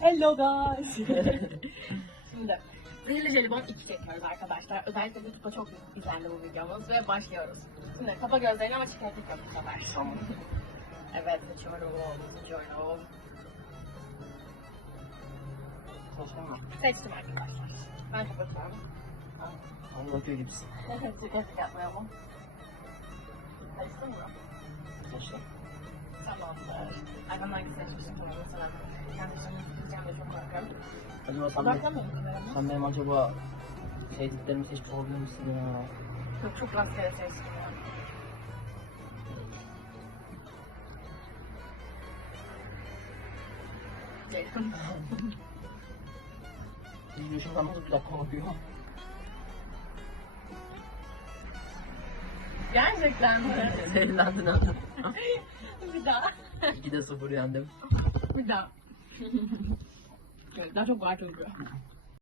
Hello guys. Şimdi Zehirli jelibon iki çekiyoruz arkadaşlar. Özellikle YouTube'da çok izlendi bu videomuz ve başlıyoruz. Şimdi kapa gözlerini ama çikolata yok bu sefer. Tamam. Evet, açıyorum, açıyorum. Seçtim arkadaşlar. Ben kapatıyorum. Anlatıyor gibisin. Tüketik yapmayalım. Açtın mı? Çalışkan. Tamamdır. Ay ben hangi seçmişim tamam sana. Kendisini yiyeceğim de çok korkuyorum. Acaba sen benim acaba sevdiklerimi seçmiş olabilir misin ya? Çok çok rastgele seçtim ya. Yaşımdan nasıl bir dakika bakıyor? Gerçekten mi? Zehirlendin ha. bir daha. 2'de 0 yendim. Bir daha. Evet, daha çok var çocuğu.